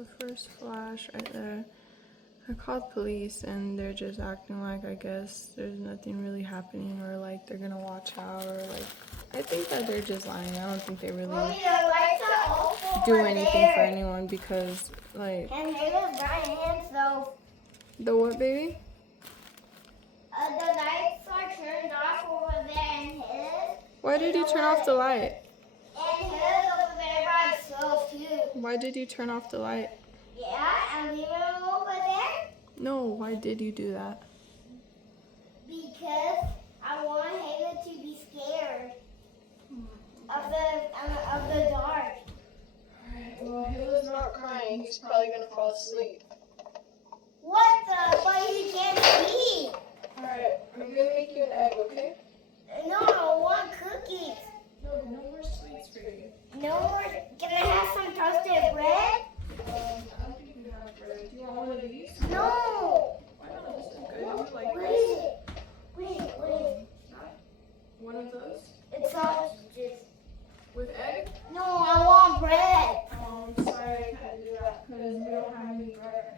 the first flash right there. I called police and they're just acting like I guess there's nothing really happening or like they're gonna watch out or like I think that they're just lying. I don't think they really do anything for anyone because like. And Halo's Brian himself. The what, baby? The lights are turned off over there in his. Why did you turn off the light? And his over there by himself too. Why did you turn off the light? Yeah, and leave him over there. No, why did you do that? Because I want Halo to be scared of the dark. Alright, well, Halo's not crying. He's probably gonna fall asleep. What the? But he can't see. Alright, I'm gonna make you an egg, okay? No, I want cookies. No more sweets for you. No more. Can I have some toasted bread? I don't think you can have bread. Do you want one of these? No. Why not? This is good. You like What this? is it? What is it? What is it? One of those? It's sausages. With egg? No, I want bread. I'm sorry I can't do that because we don't have any bread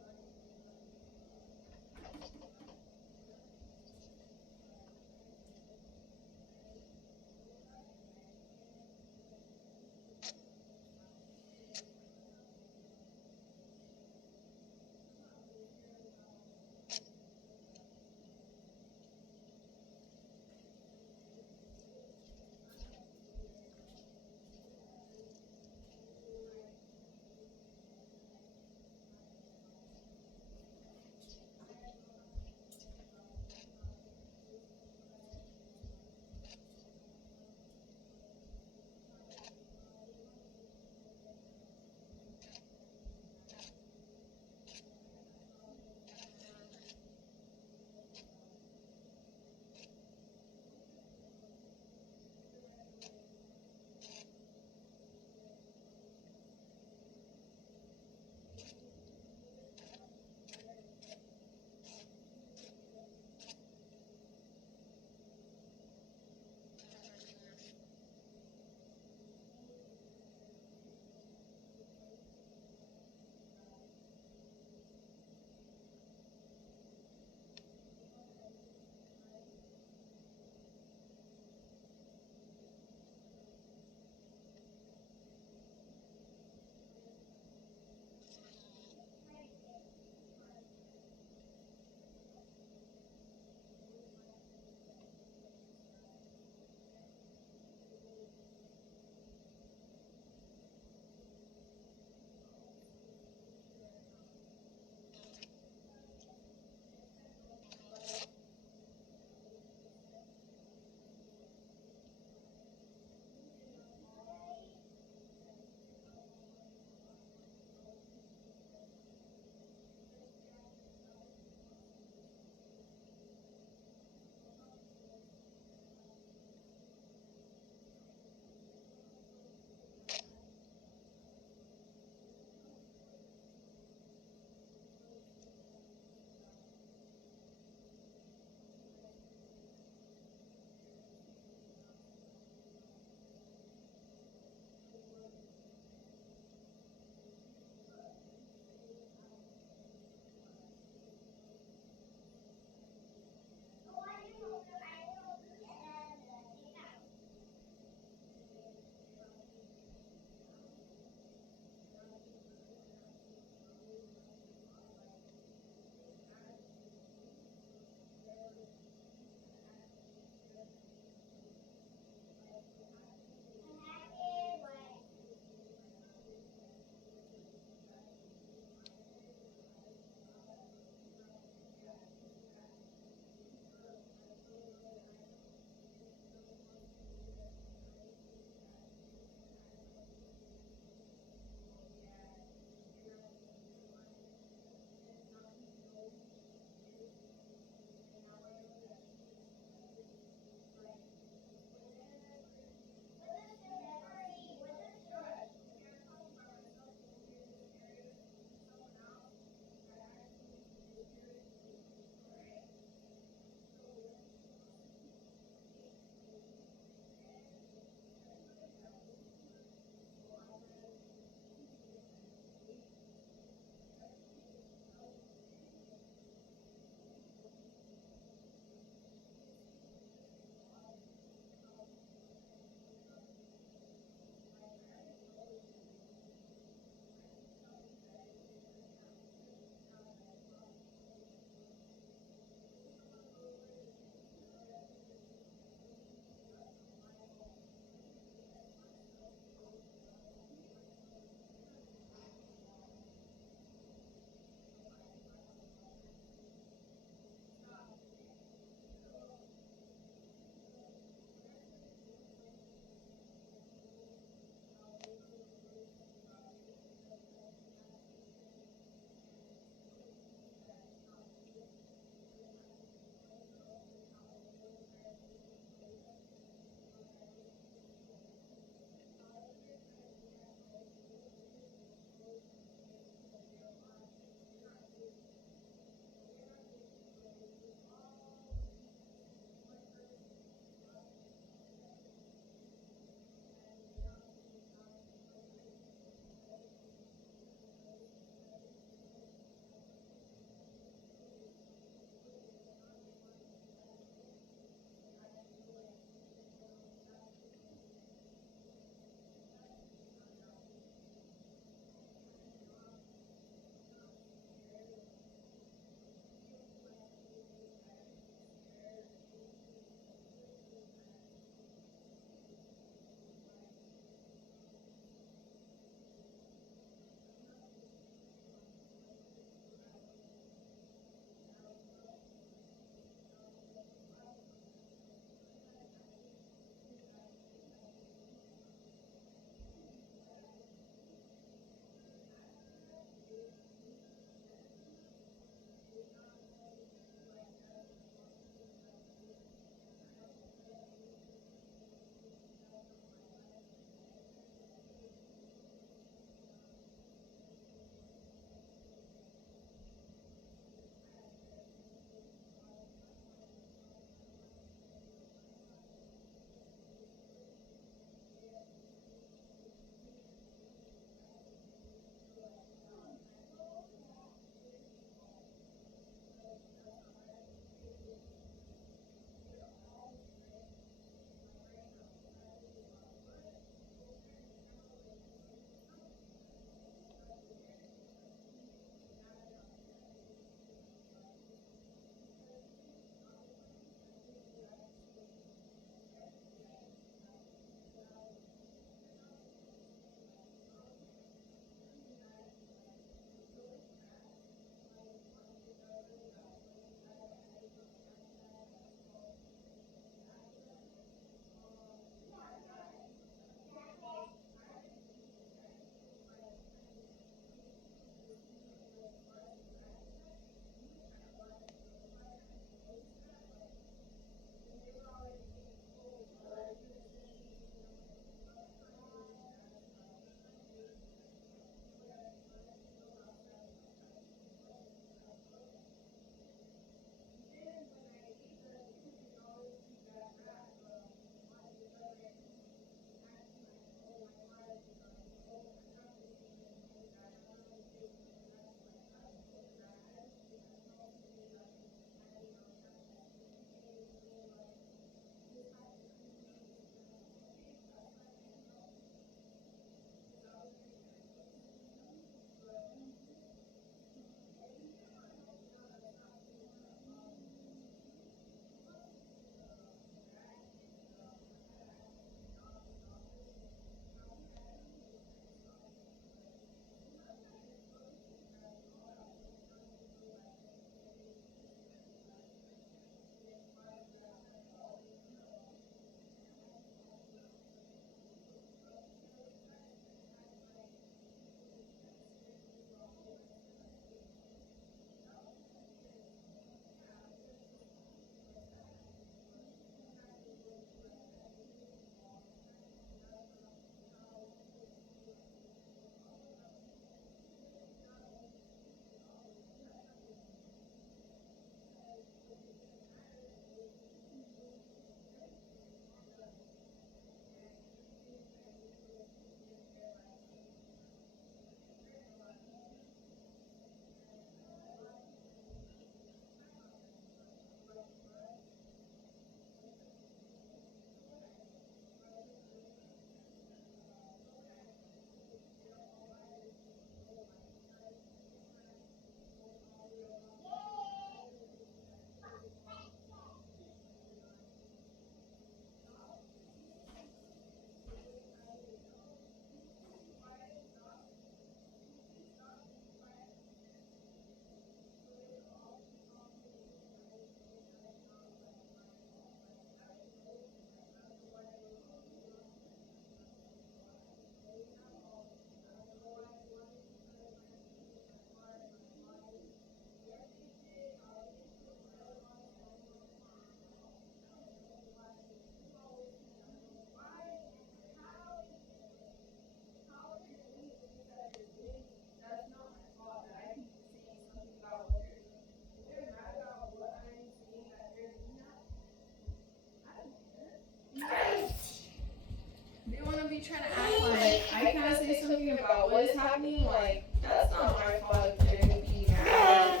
trying to act like I can't say something about what is happening. Like, that's not my fault if they're gonna be mad,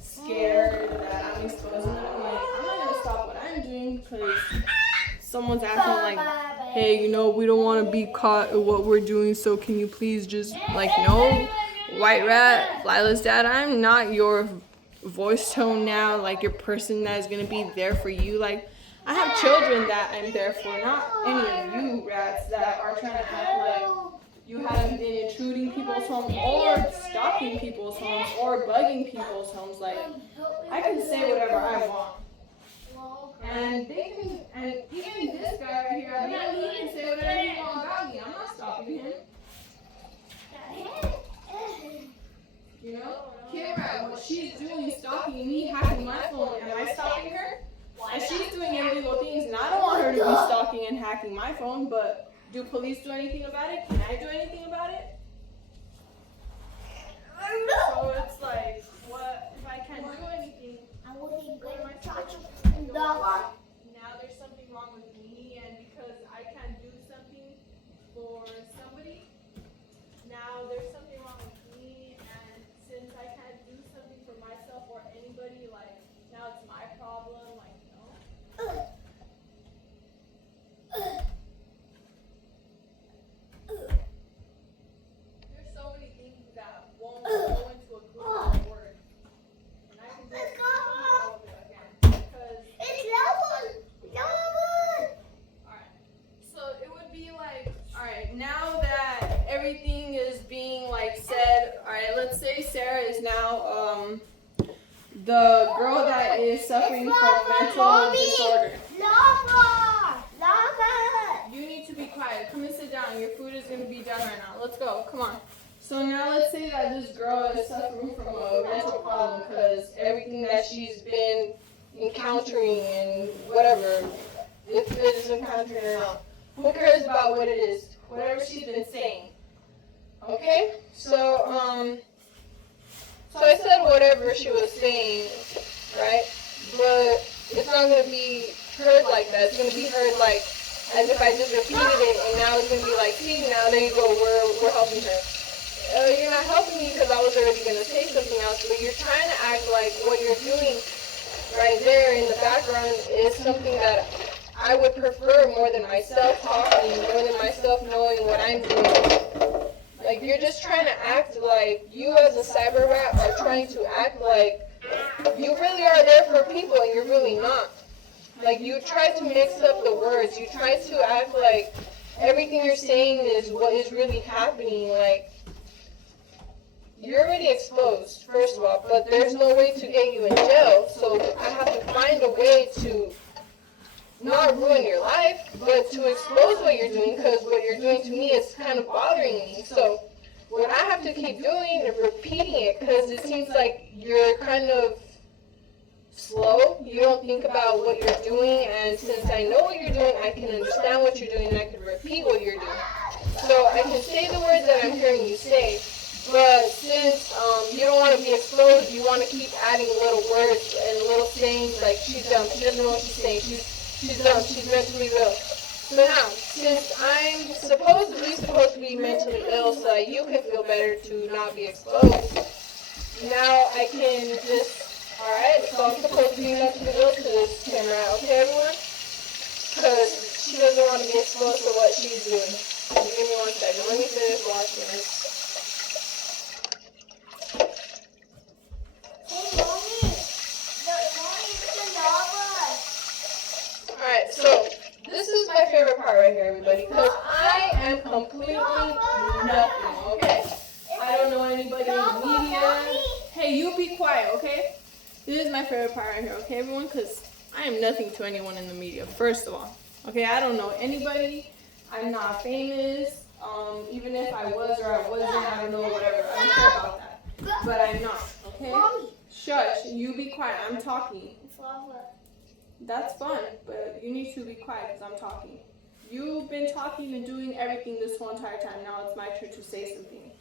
scared that I'm exposing them. Like, I'm not gonna stop what I'm doing because someone's acting like, hey, you know, we don't want to be caught at what we're doing, so can you please just, like, no, White Rat, Lila's dad, I'm not your voice tone now, like your person that is going to be there for you. Like, I have children that I'm there for, not any of you rats that are trying to act like you haven't been intruding people's homes or stalking people's homes or bugging people's homes. Like, I can say whatever I want. And they can, and even this guy right here, he can say whatever he wants about me. I'm not stopping him. You know? Kid Rat, what she's doing is stalking me, hacking my phone. Am I stopping her? And she's doing illegal things, and I don't want her to be stalking and hacking my phone, but do police do anything about it? Can I do anything about it? So it's like, what if I can't do anything? What am I supposed to do? Now there's something wrong with me, and because I can't do something for somebody, now there's something wrong with me, and since I can't do something for myself or anybody, like, now it's my problem, like, no. There's so many things that won't go into a group word, and I can just do all of it again, because alright, so it would be like, alright, now that everything is being like said, alright, let's say Sarah is now the girl that is suffering from mental disorder. You need to be quiet. Come and sit down. Your food is gonna be done right now. Let's go. Come on. So now let's say that this girl is suffering from a mental problem because everything that she's been encountering and whatever, if it is encountering or not. Who cares about what it is? Whatever she's been saying. Okay? So I said whatever she was saying, right? But it's not gonna be heard like that. It's gonna be heard like as if I just repeated it, and now it's gonna be like, see, now there you go, we're helping her. You're not helping me because I was already gonna say something else, but you're trying to act like what you're doing right there in the background is something that I would prefer more than myself talking, more than myself knowing what I'm doing. Like, you're just trying to act like you as a cyber rat are trying to act like you really are there for people and you're really not. Like, you try to mix up the words. You try to act like everything you're saying is what is really happening. Like, you're already exposed, first of all, but there's no way to get you in jail. So I have to find a way to not ruin your life, but to expose what you're doing, because what you're doing to me is kind of bothering me. So what I have to keep doing is repeating it, because it seems like you're kind of slow. You don't think about what you're doing, and since I know what you're doing, I can understand what you're doing, and I can repeat what you're doing. So I can say the words that I'm hearing you say, but since you don't want to be exposed, you want to keep adding little words and little sayings like, she's dumb, she doesn't know what she's saying, she's dumb, she's mentally ill. So now, since I'm supposedly supposed to be mentally ill so that you can feel better to not be exposed, now I can just, alright, so I'm supposed to be mentally ill to this camera, okay everyone? Because she doesn't want to be exposed to what she's doing. Give me 1 second, let me finish watching this. Alright, so this is my favorite part right here, everybody, because I am completely nothing, okay? I don't know anybody in the media. Hey, you be quiet, okay? This is my favorite part right here, okay, everyone? Because I am nothing to anyone in the media, first of all. Okay, I don't know anybody. I'm not famous. Even if I was or I wasn't, I don't know, whatever. I don't care about that. But I'm not, okay? Shush, you be quiet. I'm talking. That's fine, but you need to be quiet because I'm talking. You've been talking and doing everything this whole entire time. Now it's my turn to say something.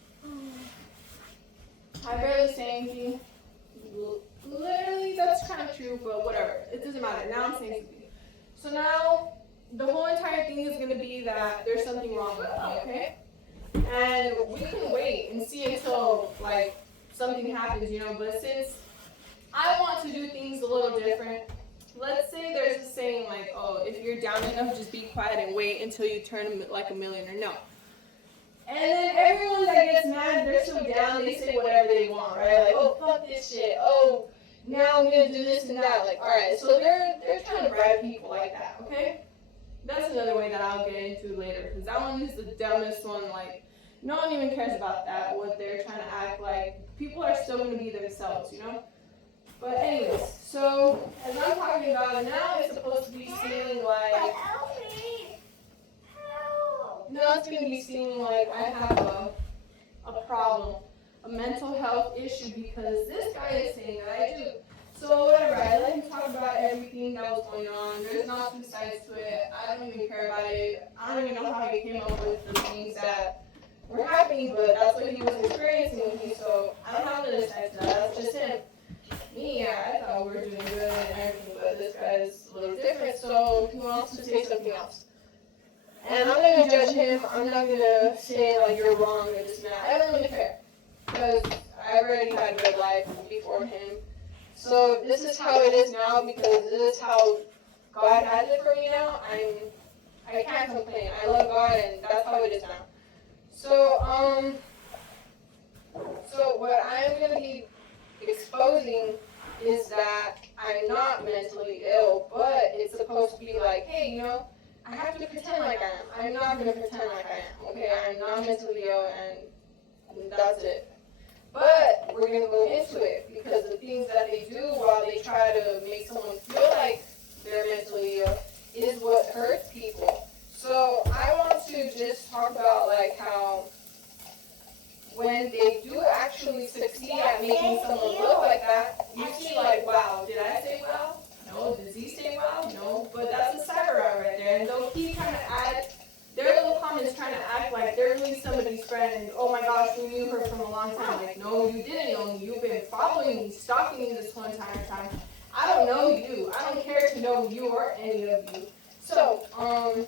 I barely say anything. Literally, that's kind of true, but whatever. It doesn't matter. Now I'm saying something. So now, the whole entire thing is gonna be that there's something wrong with me, okay? And we can wait and see until like something happens, you know, but since I want to do things a little different, let's say there's a saying like, oh, if you're down enough, just be quiet and wait until you turn like a millionaire. No. And then everyone that gets mad, they're so down, they say whatever they want, right? Like, oh, fuck this shit. Oh, now I'm gonna do this and that. Like, alright, so they're trying to bribe people like that, okay? That's another way that I'll get into later, because that one is the dumbest one. Like, no one even cares about that, what they're trying to act like. People are still going to be themselves, you know? But anyways, so, as I'm talking about it now, it's supposed to be seeming like... Help me! Help! Now it's going to be seeming like I have a problem, a mental health issue, because this guy is saying that I do. So whatever, I let him talk about everything that was going on. There's not two sides to it. I don't even care about it. I don't even know how he came up with the things that were happening, but that's what he was experiencing with me. So I don't have another side to that. That's just him. Me, yeah, I thought we were doing good and everything, but this guy is a little different, so he wants to say something else. And I'm not going to judge him. I'm not going to say, like, you're wrong or this and that. I don't really care, because I've already had a good life before him. So this is how it is now, because this is how God has it for me now. I can't complain. I love God, and that's how it is now. So what I'm gonna be exposing is that I'm not mentally ill, but it's supposed to be like, hey, you know, I have to pretend like I am. I'm not gonna pretend like I am. Okay, I'm not mentally ill, and that's it. But we're going to go into it, because the things that they do while they try to make someone feel like they're mentally ill is what hurts people. So I want to just talk about like how when they do actually succeed at making someone look like that, you see like, wow, did I say wow? No. Does he say wow? No. But that's a cyber art right there. And they'll keep trying to add their little comments, trying to act like they're really somebody's friend, and oh my gosh, we knew her from a long time. Like, no, you didn't know me. You've been following me, stalking me this whole entire time. I don't know you. I don't care to know you or any of you. So, I'm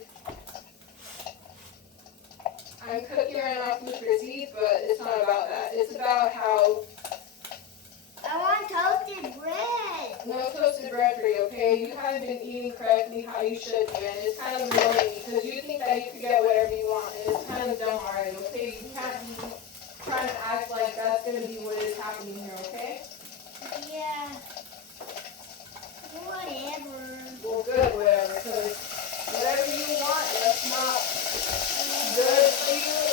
cooking right now food for Zeke, but it's not about that. It's about how... I want toasted bread. No toasted bread for you, okay? You haven't been eating correctly how you should be, and it's kind of annoying because you think that you can get whatever you want, and it's kind of dumb already, okay? You can't be trying to act like that's going to be what is happening here, okay? Yeah. Whatever. Well, good, whatever, because whatever you want, that's not good for you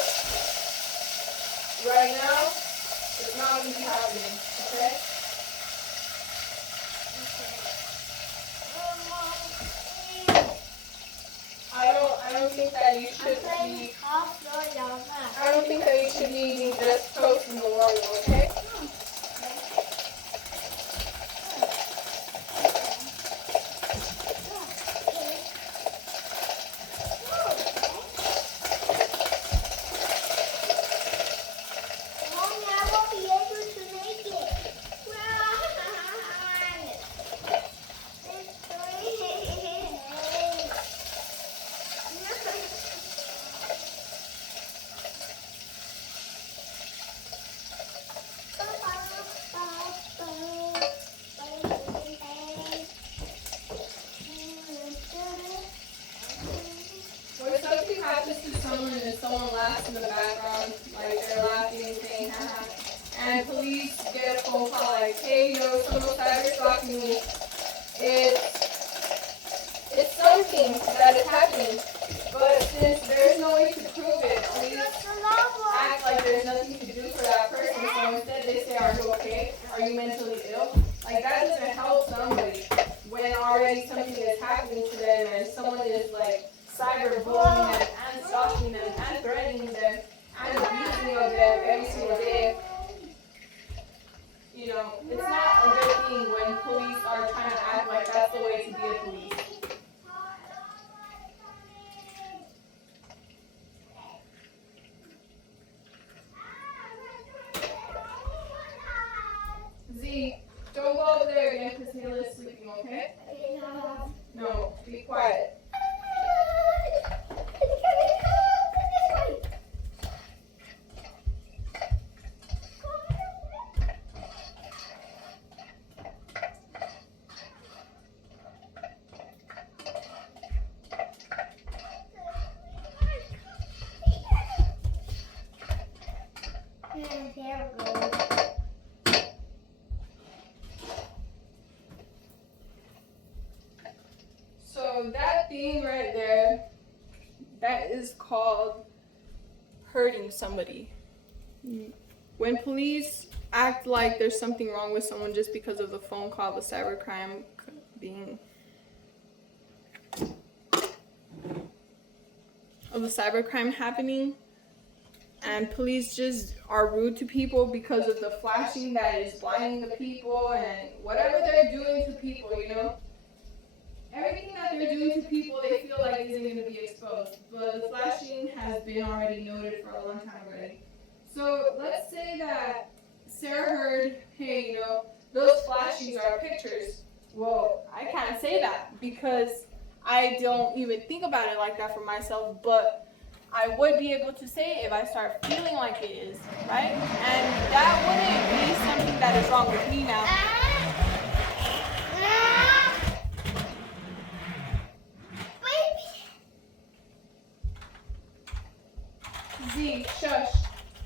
right now. It's not going to be happening, okay? I don't think that you should be. I don't think that you should be eating just toast in the morning, okay? When something happens to someone and someone laughs in the background, like they're laughing and saying, haha, and police get a phone call like, hey, yo, someone's cyber stalking me, it's something that is happening. But since there's no way to prove it, police act like there's nothing to do for that person. So instead they say, are you okay? Are you mentally ill? Like, that doesn't help somebody when already something is happening to them and someone is like cyberbullying them and stalking them and threatening them and abusing of them every single day. You know, it's not a good thing when police are trying to act like that's the way to be a police. Z, don't go over there again because Taylor's sleeping, okay? No, be quiet. know, that thing right there, that is called hurting somebody. When police act like there's something wrong with someone just because of the phone call, the cybercrime being of the cybercrime happening, and police just are rude to people because of the flashing that is blinding the people and whatever they're doing to people, you know. Everything that they're doing to people, they feel like isn't going to be exposed. But the flashing has been already noted for a long time already. So let's say that Sarah heard, hey, you know, those flashings are pictures. Well, I can't say that because I don't even think about it like that for myself, but I would be able to say it if I start feeling like it is, right? And that wouldn't be something that is wrong with me now. Z, shush.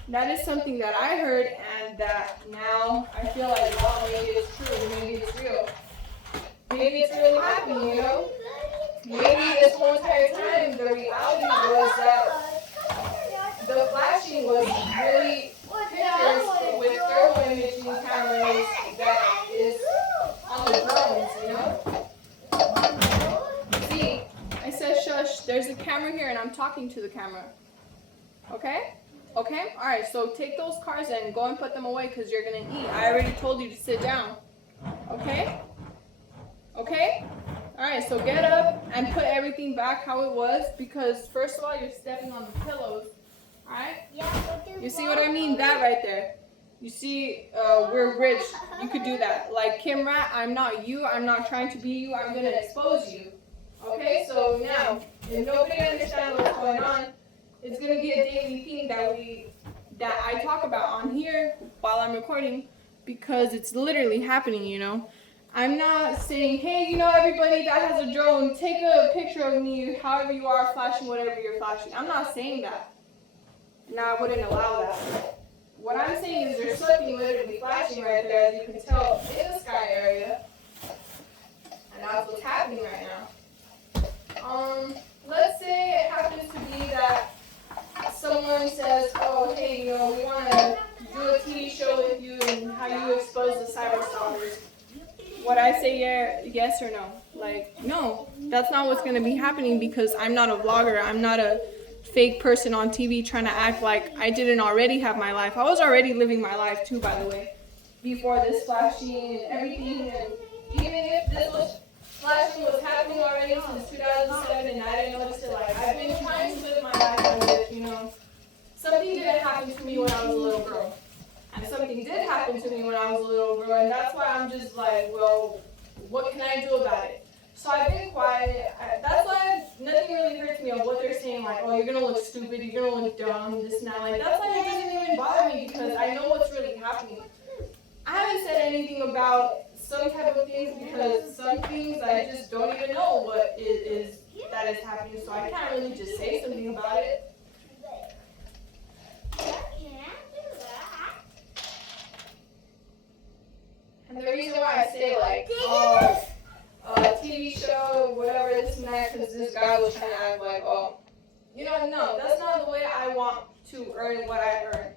That is something that I heard and that now I feel like, well, maybe it's true, maybe it's real. Maybe it's really happening, you know? Maybe this whole entire time the reality was that the flashing was really pictures with thermal imaging cameras that is on the drones, you know? See, I said shush, there's a camera here and I'm talking to the camera. Okay? Okay? Alright, so take those cards and go and put them away because you're going to eat. I already told you to sit down. Okay? Okay? Alright, so get up and put everything back how it was because first of all, you're stepping on the pillows. Alright? You see what I mean? That right there. You see, we're rich. You could do that. Like Kim Rat, I'm not you. I'm not trying to be you. I'm going to expose you. Okay? So now, if nobody understands what's going on, it's going to be a daily thing that I talk about on here while I'm recording because it's literally happening, you know. I'm not saying, hey, you know, everybody that has a drone, take a picture of me, however you are, flashing whatever you're flashing. I'm not saying that. No, I wouldn't allow that. What I'm saying is there's something literally flashing right there, as you can tell, in the sky area. And that's what's happening right now. Let's say it happens to be that someone says, oh, hey, you know, we want to do a TV show with you and how you expose the cyber stalkers. Would I say yes or no? Like, no, that's not what's going to be happening because I'm not a vlogger. I'm not a fake person on TV trying to act like I didn't already have my life. I was already living my life too, by the way, before this flashing and everything. And even if this flashing was happening already since 2007 and I didn't notice it, like, I've been trying to live my life as if, you know, something didn't happen to me when I was a little girl. And something did happen to me when I was a little girl, and that's why I'm just like, well, what can I do about it? So I've been quiet. That's why nothing really hurts me of what they're saying, like, oh, you're going to look stupid, you're going to look dumb, this and that. Like, that's why it doesn't even bother me because I know what's really happening. I haven't said anything about some type of things because some things I just don't even know what is that is happening, so I can't really just say something about it. And the reason why I say, like, TV show, whatever, this and that, because this guy was trying to act like, oh, you know, no, that's not the way I want to earn what I earn.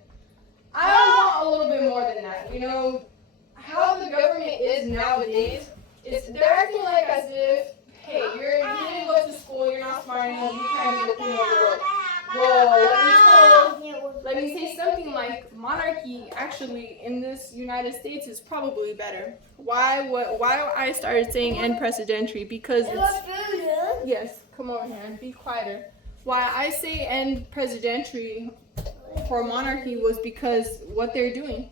I want a little bit more than that. You know, how the government is nowadays, they're acting like as if, hey, you didn't go to school, you're not smart enough, you can't be the queen of the world. Well, let me say something like monarchy actually in this United States is probably better. Why I started saying end presidentry? Because it's, yes, come over here and be quieter. Why I say end presidentry for monarchy was because what they're doing.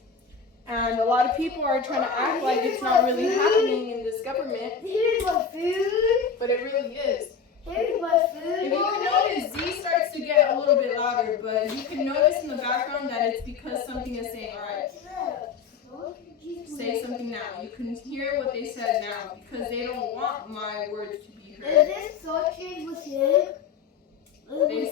And a lot of people are trying to act like it's not really happening in this government. But it really is. If you can notice, Z starts to get a little bit louder, but you can notice in the background that it's because something is saying, alright, say something now. You can hear what they said now, because they don't want my words to be heard. They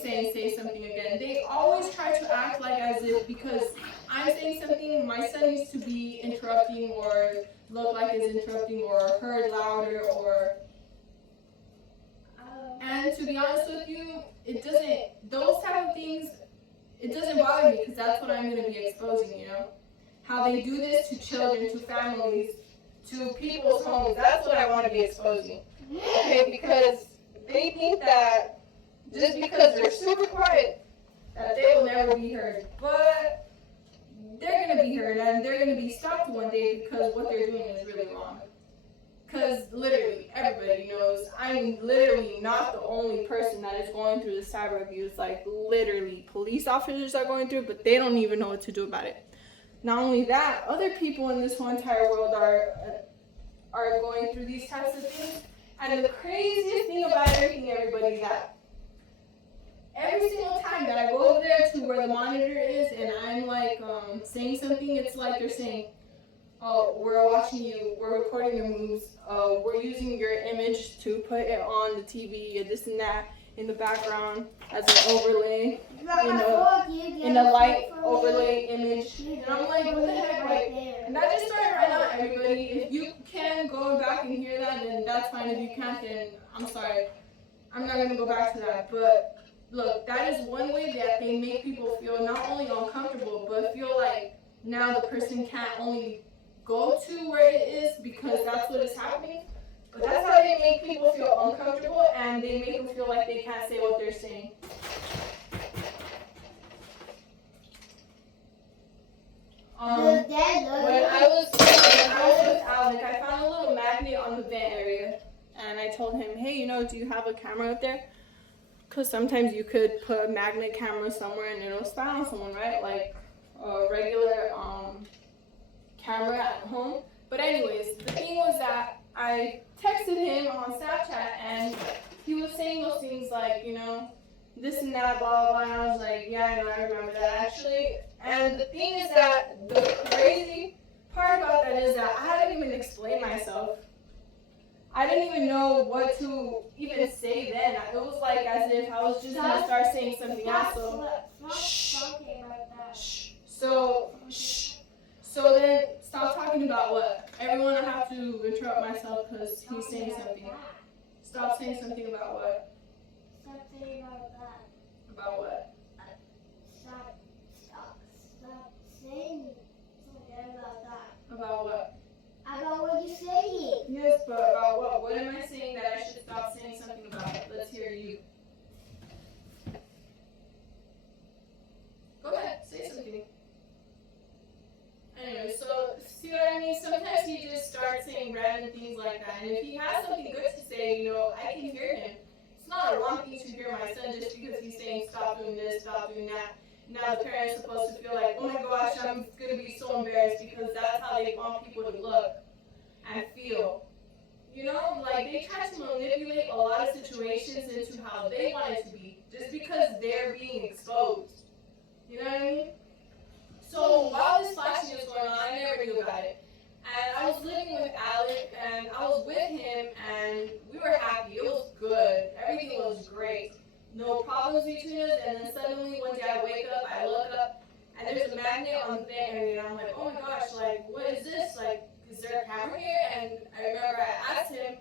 say something again. They always try to act like as if because I'm saying something, my son needs to be interrupting or look like it's interrupting or heard louder or And to be honest with you, those type of things, it doesn't bother me because that's what I'm going to be exposing, you know? How they do this to children, to families, to people's homes. That's what I want to be exposing. Okay, because they think that just because they're super quiet, that they will never be heard. But they're going to be heard and they're going to be stopped one day because what they're doing is really wrong. Because literally everybody knows I'm literally not the only person that is going through the cyber abuse. Like literally police officers are going through it, but they don't even know what to do about it. Not only that, other people in this whole entire world are going through these types of things. And the craziest thing about everything, everybody, is that every single time that I go over there to where the monitor is and I'm like saying something, it's like they're saying, oh, we're watching you, we're recording your moves, we're using your image to put it on the TV, or this and that, in the background as an overlay, in a light overlay image. And I'm like, what the heck, like, and that just started right now, everybody. If you can go back and hear that, then that's fine. If you can't, then I'm sorry. I'm not going to go back to that. But look, that is one way that they make people feel not only uncomfortable, but feel like now the person can't only go to where it is because that's what is happening. But that's how they make people feel uncomfortable, and they make them feel like they can't say what they're saying. When I was with Alec, I found a little magnet on the vent area, and I told him, hey, you know, do you have a camera up there? Because sometimes you could put a magnet camera somewhere and it'll spy on someone, right? Like a regular camera at home. But anyways, the thing was that I texted him on Snapchat and he was saying those things like, you know, this and that, blah, blah, blah. And I was like, yeah, I know, I remember that actually. And the thing is that the crazy part about that is that I hadn't even explained myself. I didn't even know what to even say then. It was like as if I was just going to start saying something else. So then stop talking about what? Everyone, I have to interrupt myself because he's saying something. Stop saying something about what? Stop saying about that. About what? Stop saying something about that. About what? About what you're saying. Yes, but about what? What am I saying that I should stop saying something about? Let's hear you. Go ahead, say something. Anyway, so see what I mean? Sometimes he just starts saying random things like that, and if he has something good to say, you know, I can hear him. It's not a wrong thing to hear my son just because he's saying stop doing this, stop doing that. Now the parent's supposed to feel like, oh my gosh, I'm gonna be so embarrassed because that's how they want people to look and feel. You know, like they try to manipulate a lot of situations into how they want it to be, just because they're being exposed. You know what I mean? So while this flashing was going on, I never knew about it. And I was living with Alec, and I was with him, and we were happy. It was good. Everything was great. No problems between us, and then suddenly one day I wake up, I look up, and there's a magnet on the vent area, and I'm like, oh my gosh, like, what is this? Like, is there a camera here? And I remember I asked him,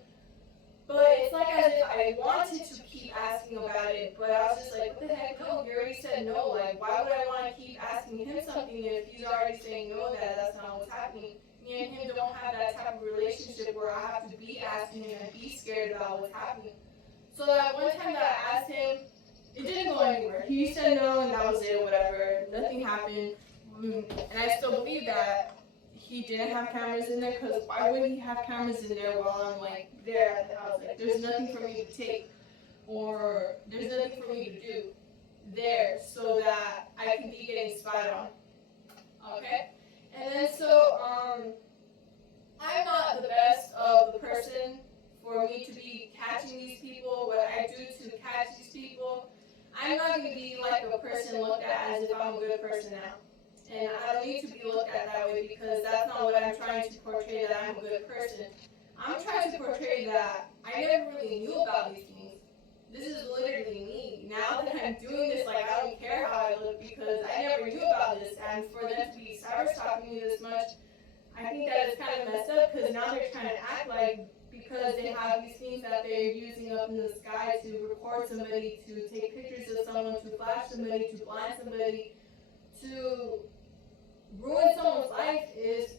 but it's like as if I wanted to keep asking about it, but I was just like, what the heck, no, he already said no. Like, why would I want to keep asking him something if he's already saying no, that's not what's happening? Me and him don't have that type of relationship where I have to be asking him and be scared about what's happening. So that one time that I asked him, it didn't go anywhere. He said no, and that was it, whatever. Nothing happened. And I still believe that he didn't have cameras in there, because why would he have cameras in there while I'm like there at the house? Like, there's nothing for me to take, or there's nothing for me to do there so that I can be getting spied on. Okay? And then so, I'm not the best of the person for me to be catching these people, what I do to catch these people. I'm not going to be like a person looked at as if I'm a good person now. And I don't need to be looked at that way, because that's not what I'm trying to portray, that I'm a good person. I'm trying to portray that I never really knew about these things. This is literally me. Now that I'm doing this, like, I don't care how I look because I never knew about this. And for them to be cyber stalking me this much, I think that it's kind of messed up, because now they're trying to act like because they have these things that they're using up in the sky to record somebody, to take pictures of someone, to flash somebody, to blind somebody, to ruin someone's life is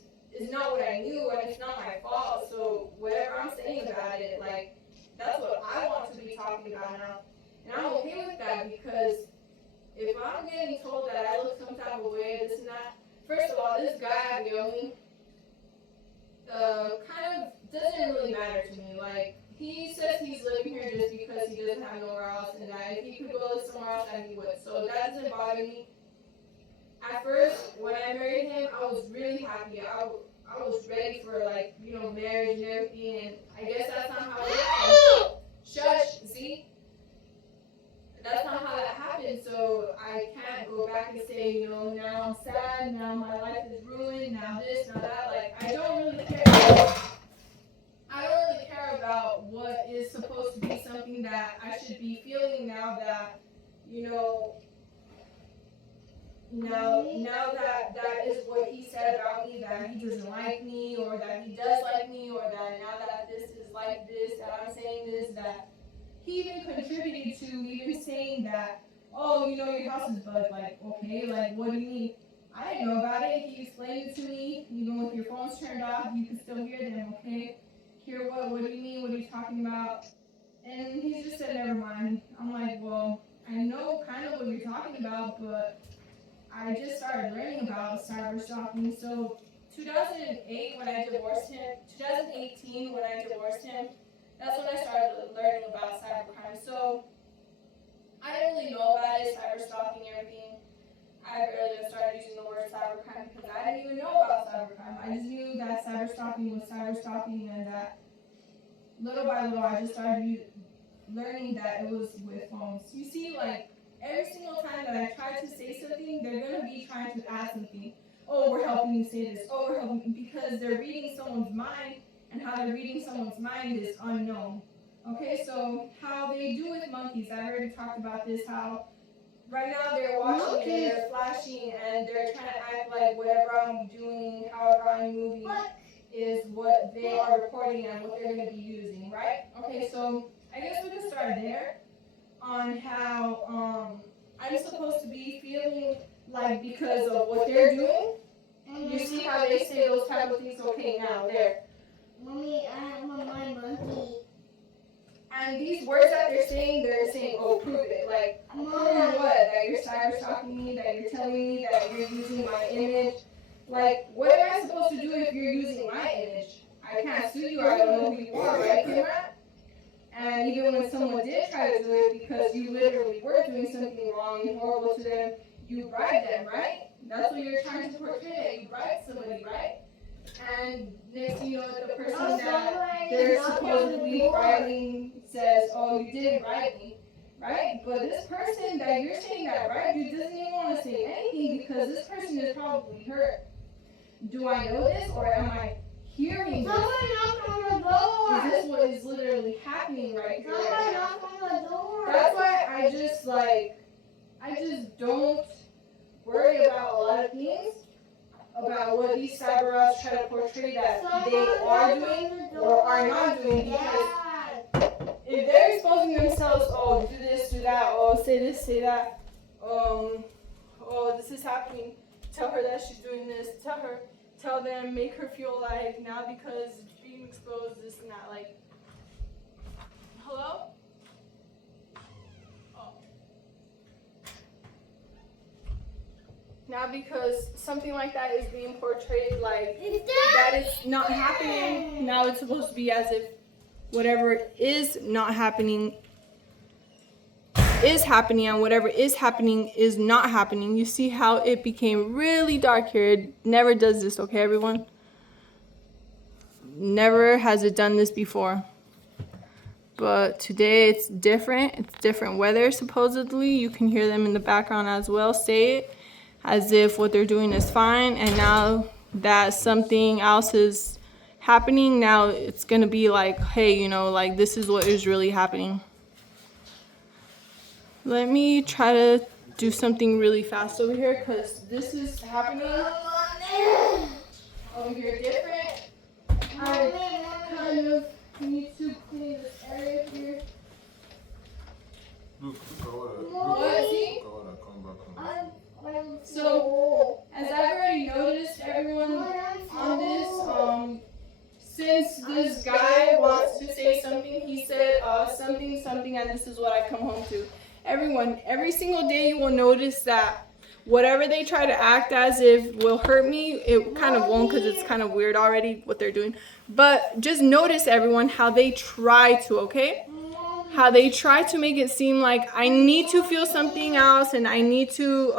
not what I knew, and it's not my fault. So whatever I'm saying about it, like, that's what I want to be talking about now. And I'm okay with that, because if I'm getting told that I look some type of way, this and that, first of all, this guy, Yomi, kind of doesn't really matter to me. Like, he says he's living here just because he doesn't have nowhere else, and that if he could go live somewhere else, then he would. So that doesn't bother me. At first, when I married him, I was really happy. I was ready for, like, you know, marriage and everything, and I guess that's not how it happened. Shush, Z. That's not how that happened, so I can't go back and say, you know, now I'm sad, now my life is ruined, now this, now that. Like, I don't really care. I don't really care about what is supposed to be something that I should be feeling now that, you know, now that that is what he said about me, that he doesn't like me, or that he does like me, or that now that this is like this, that I'm saying this, that he even contributed to even saying that, oh, you know, your house is bugged. Like, okay, like, what do you mean? I didn't know about it. He explained it to me. Even with your phones turned off, you can still hear them, okay? Hear what? What do you mean? What are you talking about? And he just said, never mind. I'm like, well, I know kind of what you're talking about, but I just started learning about cyber stalking. So 2008, when I divorced him, 2018, when I divorced him, that's when I started learning about cybercrime. So I didn't really know about it, cyber stalking, everything. I barely even started using the word cybercrime because I didn't even know about cybercrime. I just knew that cyber stalking was cyber stalking, and that little by little I just started learning that it was with phones. You see, like, every single time that I try to say something, they're going to be trying to add something. Oh, we're helping you say this. Oh, we're helping you, because they're reading someone's mind, and how they're reading someone's mind is unknown. Okay, so how they do with monkeys, I already talked about this, how right now they're watching and they're flashing and they're trying to act like whatever I'm doing, however I'm moving, is what they are recording and what they're going to be using, right? Okay, so I guess we can start there on how I'm supposed to be feeling like because of what they're doing. You see how they say those type of things, okay, now there. Mommy, I have my monkey. And these words that they're saying, oh, prove it. Like, prove what? That you're cyber stalking me, that you're telling me that you're using my image. Like, what am I supposed to do if you're using my image? I can't sue you, I don't know who you are, right, Kimra? And even when someone did try to do it because you literally were doing something wrong and horrible to them, you bribed them, right? That's what you're trying to portray, that you bribed somebody, right? And next thing you know, the person that they're supposedly bribing says, oh, you didn't bribe me, right? But this person that you're saying that bribed you doesn't even want to say anything because this person is probably hurt. Do I know this, or am I hearing this? Someone knocked on the door. Is this what is literally happening right here? Someone knocked on the door. That's why I just don't worry about a lot of things, about what these cyber routes try to portray that they are doing or are not doing, because if they're exposing themselves, oh, do this, do that, oh, say this, say that, oh, this is happening, tell her that she's doing this, tell them, make her feel like now because it's being exposed, this and that, like, hello? Oh. Now because something like that is being portrayed like that is not happening, now it's supposed to be as if whatever is not happening is happening and whatever is happening is not happening. You see how it became really dark here. It never does this, okay, everyone? Never has it done this before. But today it's different. It's different weather, supposedly. You can hear them in the background as well say it, as if what they're doing is fine. And now that something else is happening, now it's going to be like, hey, you know, like this is what is really happening. Let me try to do something really fast over here because this is happening over here different. I kind of this is what I come home to. Everyone, every single day you will notice that whatever they try to act as if will hurt me, it kind of won't, because it's kind of weird already what they're doing. But just notice, everyone, how they try to, okay? How they try to make it seem like I need to feel something else, and I need to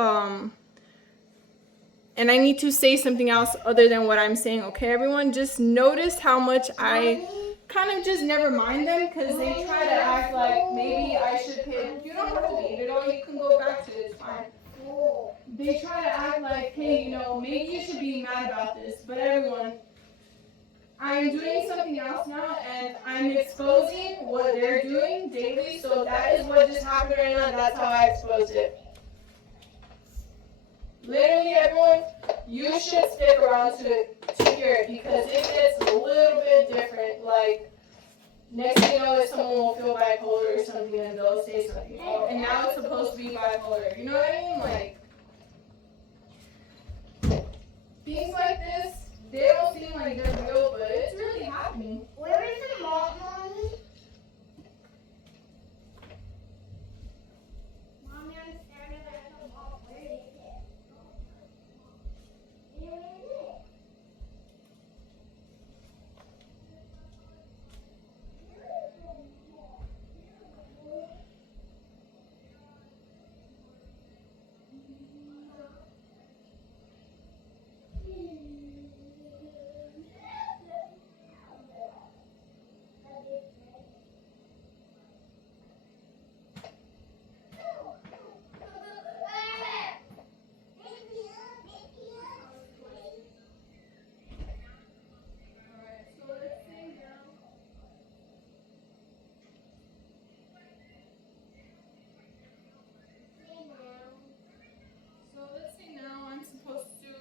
say something else other than what I'm saying, okay, everyone? Just notice how much I kind of just never mind them, because they try to act like maybe I should pay. You don't have to eat it all, you can go back to it, it's fine. They try to act like, hey, maybe you should be mad about this, but everyone, I'm doing something else now, and I'm exposing what they're doing daily, so that is what just happened right now, that's how I exposed it. Literally, everyone, you should stick around to hear it, because it gets a little bit different. Like, next thing you know, if someone will feel bipolar or something, and they'll say something. Oh, and now it's supposed to be bipolar. You know what I mean? Like, things like this, they don't seem like they're real, but it's really happening. Where is the mom, Mommy? Mommy, I'm staring at the mom. Where is it? Where is it?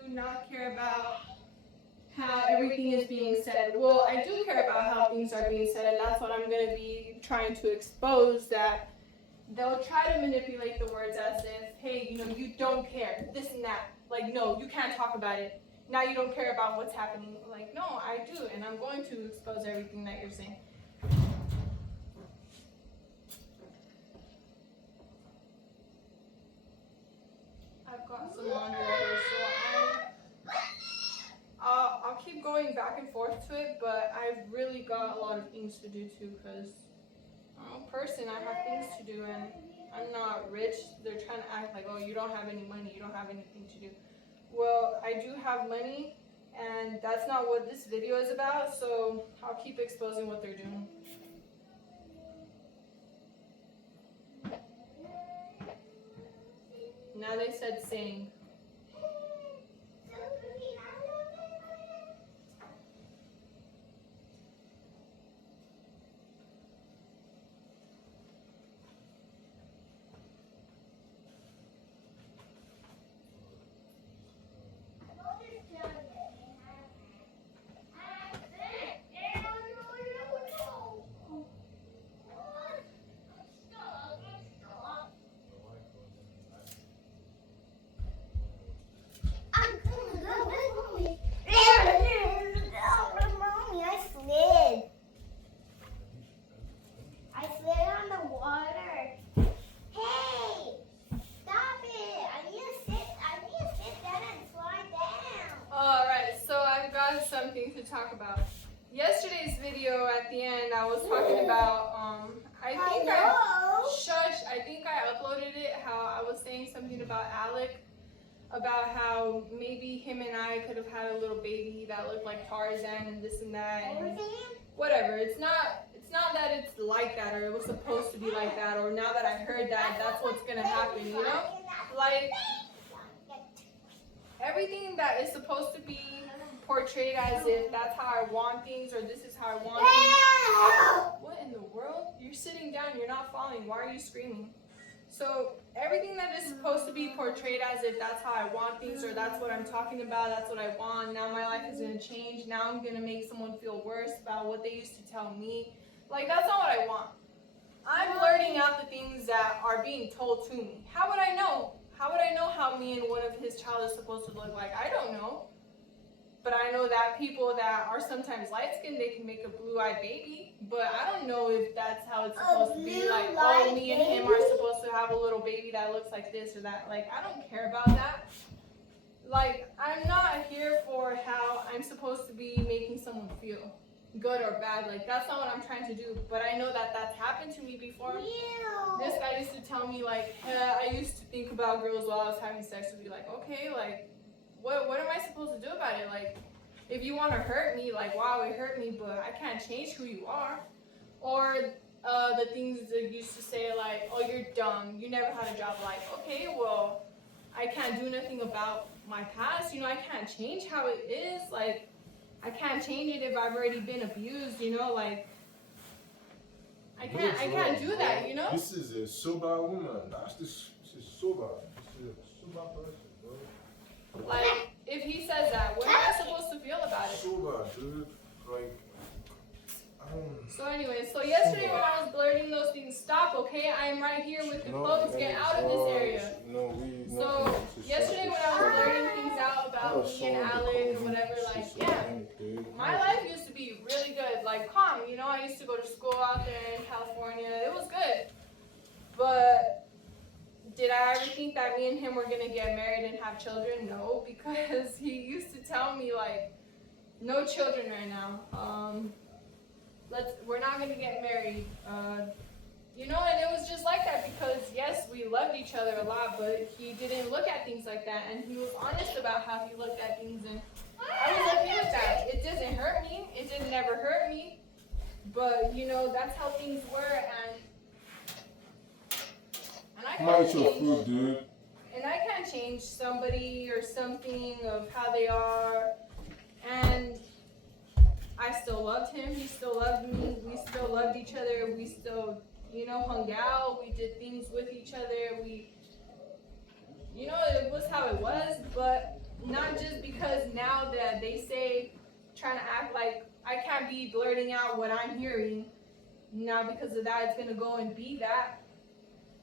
Not care about how everything is being said. Well, I do care about how things are being said, and that's what I'm going to be trying to expose, that they'll try to manipulate the words as if, hey, you don't care, this and that. Like, no, you can't talk about it. Now you don't care about what's happening. Like, no, I do, and I'm going to expose everything that you're saying. I've got some laundry here, so I'll keep going back and forth to it, but I've really got a lot of things to do too, because I'm a person, I have things to do, and I'm not rich. They're trying to act like, oh, you don't have any money, you don't have anything to do. Well, I do have money, and that's not what this video is about, so I'll keep exposing what they're doing. Now they said sing. Something to talk about. Yesterday's video at the end, I was talking about I think I uploaded it, how I was saying something about Alec, about how maybe him and I could have had a little baby that looked like Tarzan and this and that, and whatever. It's not that it's like that, or it was supposed to be like that, or now that I heard that, that's what's gonna happen, like everything that is supposed to be portrayed as if that's how I want things, or this is how I want things. What in the world? You're sitting down, you're not falling. Why are you screaming? So everything that is supposed to be portrayed as if that's how I want things, or that's what I'm talking about, that's what I want, now my life is going to change, now I'm going to make someone feel worse about what they used to tell me. Like, that's not what I want. I'm learning out the things that are being told to me. How would I know? How would I know how me and one of his child is supposed to look like? I don't know. But but I know that people that are sometimes light-skinned, they can make a blue-eyed baby. But I don't know if that's how it's supposed to be. Like, oh, me and him are supposed to have a little baby that looks like this or that. Like, I don't care about that. Like, I'm not here for how I'm supposed to be making someone feel good or bad. Like, that's not what I'm trying to do. But I know that that's happened to me before. This guy used to tell me, like, I used to think about girls while I was having sex to be like, okay, like, what am I supposed to do about it? Like, if you want to hurt me, like, wow, it hurt me, but I can't change who you are. Or the things they used to say, like, oh, you're dumb, you never had a job. Like, okay, well, I can't do nothing about my past. You know, I can't change how it is. Like, I can't change it if I've already been abused. You know, like, I can't do that. You know. This is a sober woman. This is sober. This is a sober person, bro. Like, if he says that, what am I supposed to feel about it? Sober, dude. Like, So anyway, so yesterday when I was blurting those things, stop, okay? I am right here with the clothes. Get out of this area. So yesterday when I was blurting things out about me and Alec and whatever, like, yeah, my life used to be really good, like calm. You know, I used to go to school out there in California. It was good. But did I ever think that me and him were gonna get married and have children? No, because he used to tell me, like, no children right now. We're not gonna get married. You know, and it was just like that because yes, we loved each other a lot, but he didn't look at things like that, and he was honest about how he looked at things, and I was okay with that. It doesn't hurt me. It didn't never hurt me, but you know, that's how things were, and I can't change. dude. And I can't change somebody or something of how they are, and I still loved him, he still loved me, we still loved each other, we still, you know, hung out, we did things with each other, you know, it was how it was, but not just because now that they say, trying to act like I can't be blurting out what I'm hearing, now because of that it's gonna go and be that.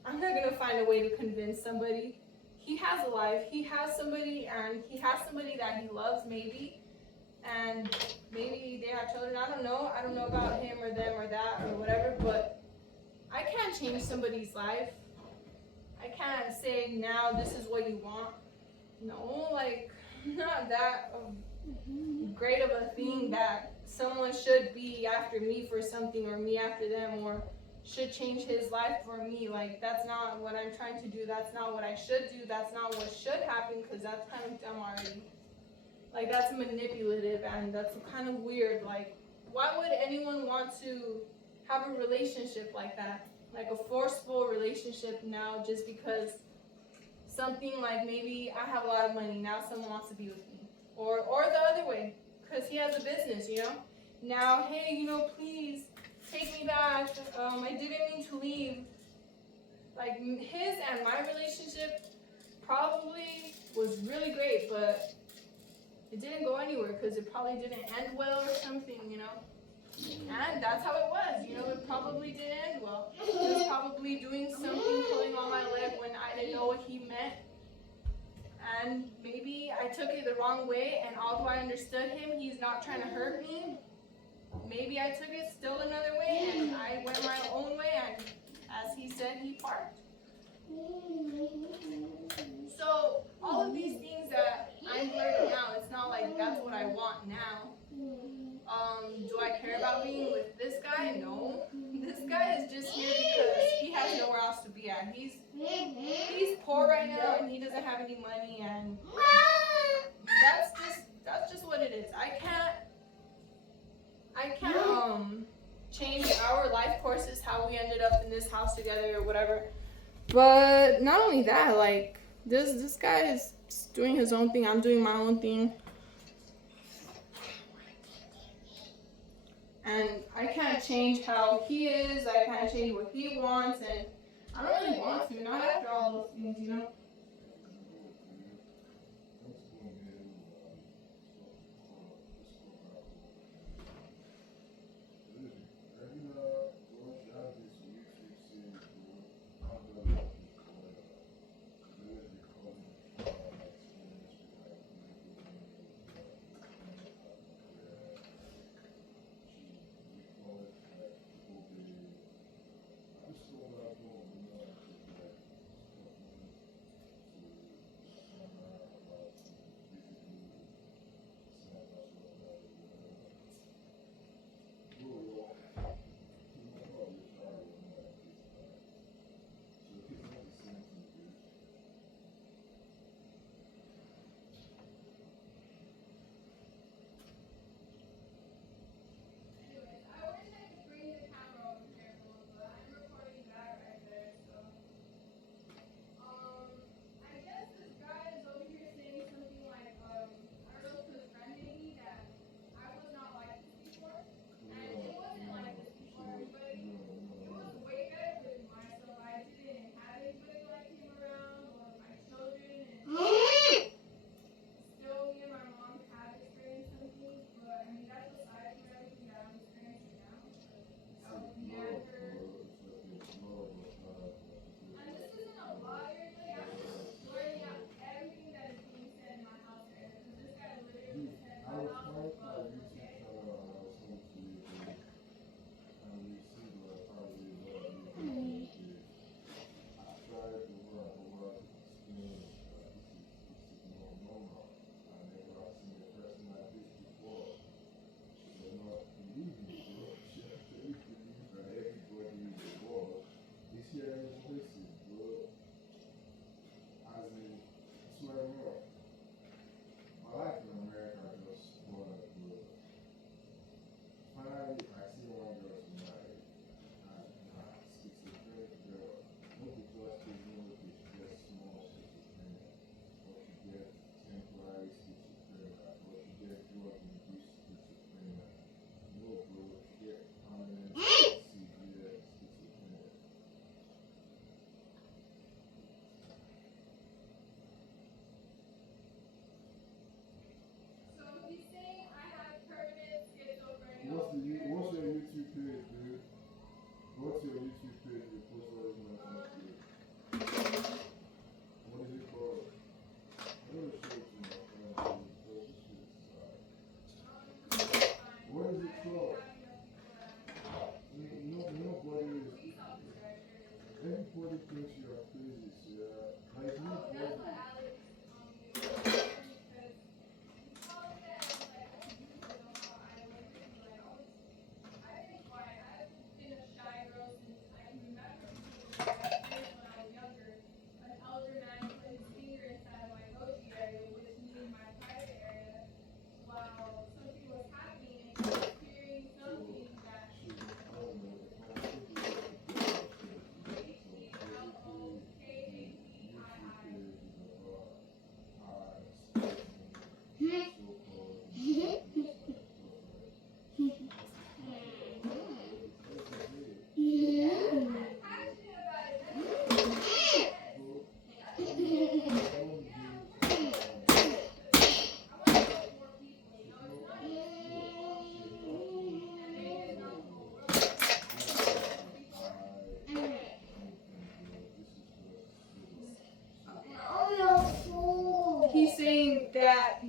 I'm not gonna find a way to convince somebody. He has a life, he has somebody, and he has somebody that he loves maybe, and maybe they have children. I don't know about him or them or that or whatever, but I can't change somebody's life. I can't say now this is what you want. No, like, not that great of a thing that someone should be after me for something or me after them or should change his life for me. Like, that's not what I'm trying to do. That's not what I should do. That's not what should happen, because that's kind of dumb already. Like, that's manipulative and that's kind of weird. Like, why would anyone want to have a relationship like that? Like a forceful relationship now just because something like maybe I have a lot of money, now someone wants to be with me. Or the other way, because he has a business, you know? Now, hey, you know, please take me back. I didn't mean to leave. Like, his and my relationship probably was really great, but it didn't go anywhere because it probably didn't end well or something, you know? And that's how it was, you know, it probably didn't end well. He was probably doing something, pulling on my leg when I didn't know what he meant. And maybe I took it the wrong way, and although I understood him, he's not trying to hurt me. Maybe I took it still another way, and I went my own way, and as he said, he parked. So, all of these things that I'm blurting out, it's not like that's what I want now. Do I care about being with this guy? No. This guy is just here because he has nowhere else to be at. He's poor right now, and he doesn't have any money, and that's just what it is. I can't change our life courses, how we ended up in this house together or whatever. But not only that, like, this guy is doing his own thing, I'm doing my own thing. And I can't change how he is, I can't change what he wants, and I don't really want to, not after all those things, you know?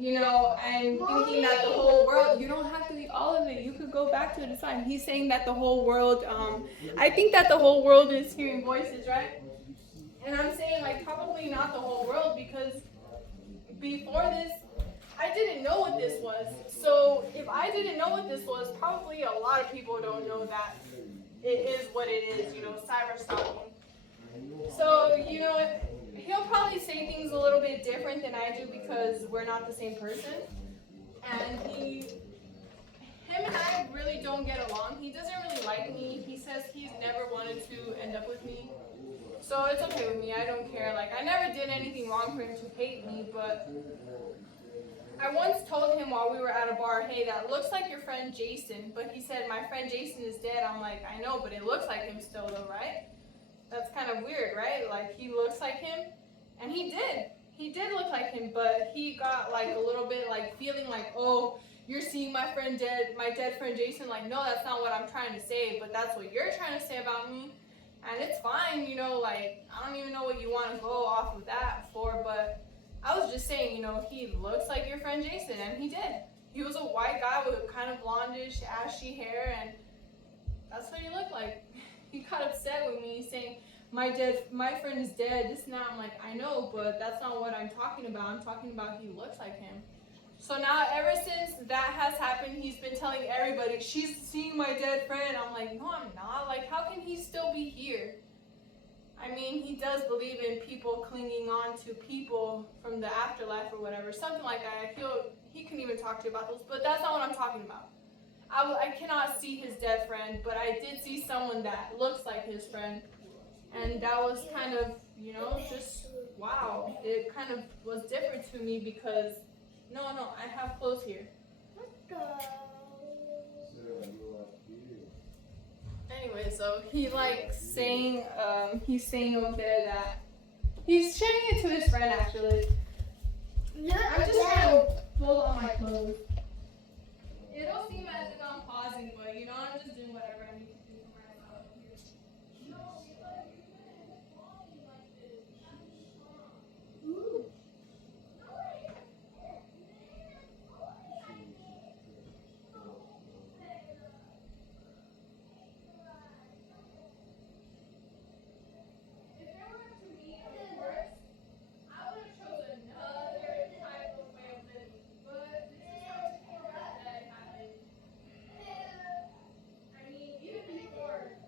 you know, and thinking that the whole world, you don't have to eat all of it. You could go back to it. It's fine. He's saying that the whole world, I think that the whole world is hearing voices, right? And I'm saying, like, probably not the whole world, because before this, I didn't know what this was. So if I didn't know what this was, probably a lot of people don't know that it is what it is, you know, cyber stalking. So, you know, he'll probably say things a little bit different than I do because we're not the same person. And him and I really don't get along. He doesn't really like me. He says he's never wanted to end up with me. So it's okay with me. I don't care. Like, I never did anything wrong for him to hate me, but I once told him while we were at a bar, hey, that looks like your friend Jason. But he said, my friend Jason is dead. I'm like, I know, but it looks like him still though, right? That's kind of weird, right? Like, he looks like him. And he did. He did look like him, but he got like a little bit like feeling like, oh, you're seeing my friend dead, my dead friend Jason. Like, no, that's not what I'm trying to say, but that's what you're trying to say about me. And it's fine, you know, like, I don't even know what you want to go off of that for, but I was just saying, you know, he looks like your friend Jason, and he did. He was a white guy with kind of blondish, ashy hair, and that's what he looked like. He got upset with me saying, my friend is dead, this and that. I'm like, I know, but that's not what I'm talking about. I'm talking about he looks like him. So now, ever since that has happened, he's been telling everybody, she's seeing my dead friend. I'm like, no, I'm not. Like, how can he still be here? I mean, he does believe in people clinging on to people from the afterlife or whatever, something like that. He can even talk to you about those, but that's not what I'm talking about. I cannot see his dead friend, but I did see someone that looks like his friend. And that was kind of, you know, just, wow. It kind of was different to me because, no, I have clothes here. Anyway, so he he's saying over there that, he's sharing it to his friend actually. I'm just trying to pull on my clothes. It'll seem as if I'm pausing, but you know, I'm just doing whatever I need to do for myself here. No, because you're gonna fall like this. Ooh. If it were up to me, of course, I would have chosen another type of way of living. But this is how it came about that it happened. I mean, even before,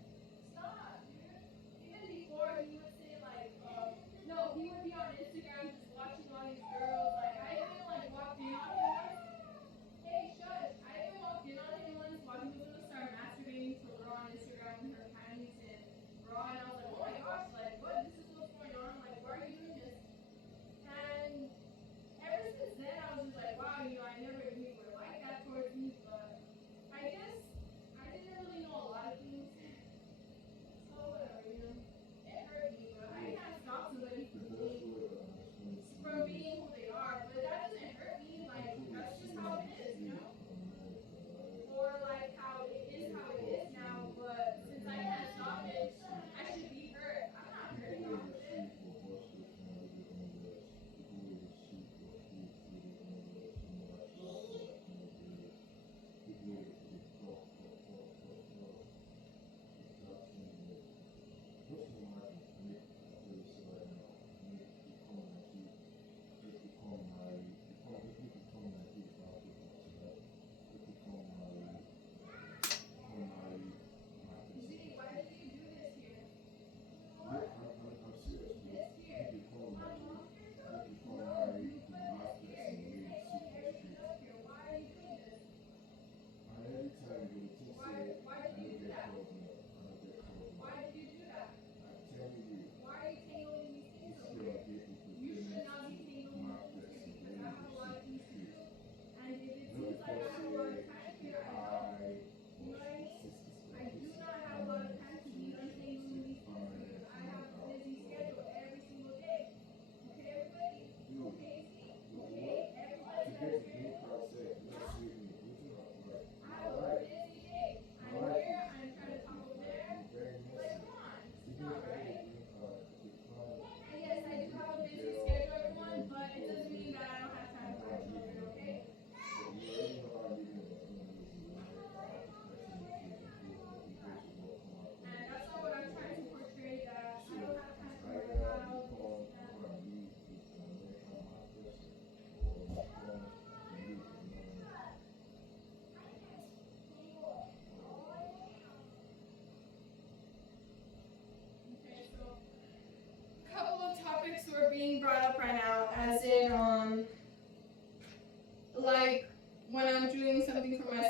stop, dude. Even before, he would say like, no, he would be on Instagram just watching all these girls. Like, I even like walked in on him once. Hey, shush! I even walked in on him once while he was gonna start masturbating to a girl on Instagram with her panties and bra, and I was like, oh my gosh, like what? This is what's going on. Like, why are you doing this? And ever since then, I was just like, wow, you know, I never knew you were like that towards me, but I guess I didn't really know a lot of things. So whatever, you know, it hurt me, but I can't stop somebody from being who they are. But that doesn't hurt me. Like, that's just how it is, you know. Or like how it is now. But since I can't stop it, I should be hurt. I'm not hurting off of it. Z, why did you do this here? What? This here. No, you put this here. You're taking everything up here. Why are you doing this? Why did you do that? Why did you do that? Why are you tangling these things over here? You should not be tangling these things here because I have a lot of things to do. And if it seems like I have a lot of time here, I don't. You know what I mean? I do not have a lot of time to be untangling these things because I have a busy schedule every single day. Okay, everybody? Okay, see? Okay, everybody that's here. I have a busy day. I'm here, I'm trying to talk over there. Like, come on, it's not right. And yes, I do have a busy schedule, everyone, but it doesn't mean that I don't have time for my children,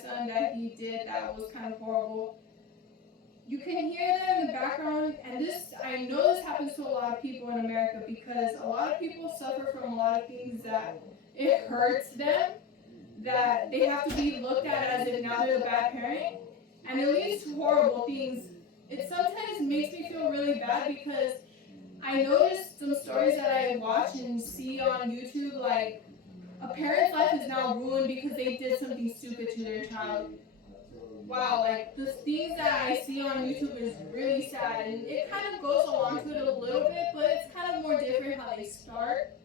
son that he did that was kind of horrible. You can hear them in the background, and I know this happens to a lot of people in America because a lot of people suffer from a lot of things that it hurts them, that they have to be looked at as if now they're the bad parent, and it leads to horrible things. It sometimes makes me feel really bad because I noticed some stories that I watch and see on YouTube, like a parent's life is now ruined because they did something stupid to their child. Wow, like the things that I see on YouTube is really sad, and it kind of goes along to it a little bit, but it's kind of more different how they start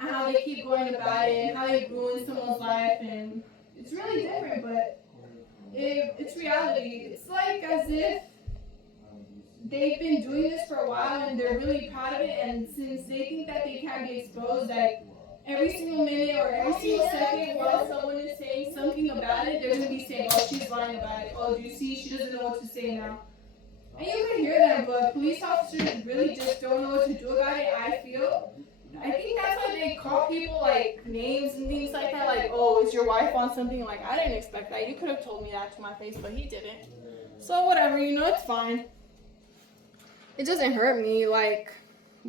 and how they keep going about it and how they ruin someone's life, and it's really different, but it's reality. It's like as if they've been doing this for a while and they're really proud of it, and since they think that they can't be exposed, like every single minute or every single second while someone is saying something about it, they're going to be saying, oh, she's lying about it. Oh, do you see? She doesn't know what to say now. And you can hear them, but police officers really just don't know what to do about it, I feel. I think that's why they call people, like, names and things like that. Like, oh, is your wife on something? Like, I didn't expect that. You could have told me that to my face, but he didn't. So, whatever, it's fine. It doesn't hurt me, like,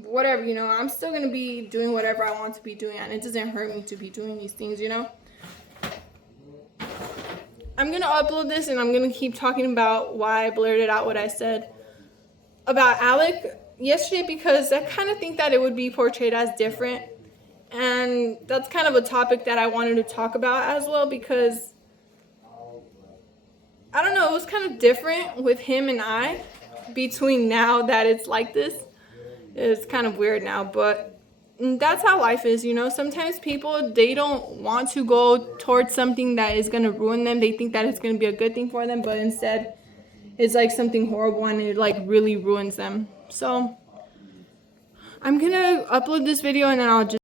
whatever, I'm still going to be doing whatever I want to be doing, and it doesn't hurt me to be doing these things, I'm going to upload this, and I'm going to keep talking about why I blurted out what I said about Alec yesterday, because I kind of think that it would be portrayed as different, and that's kind of a topic that I wanted to talk about as well, because, I don't know, it was kind of different with him and I, between now that it's like this. It's kind of weird now, but that's how life is, Sometimes people, they don't want to go towards something that is going to ruin them. They think that it's going to be a good thing for them, but instead it's like something horrible and it like really ruins them. So I'm going to upload this video and then I'll just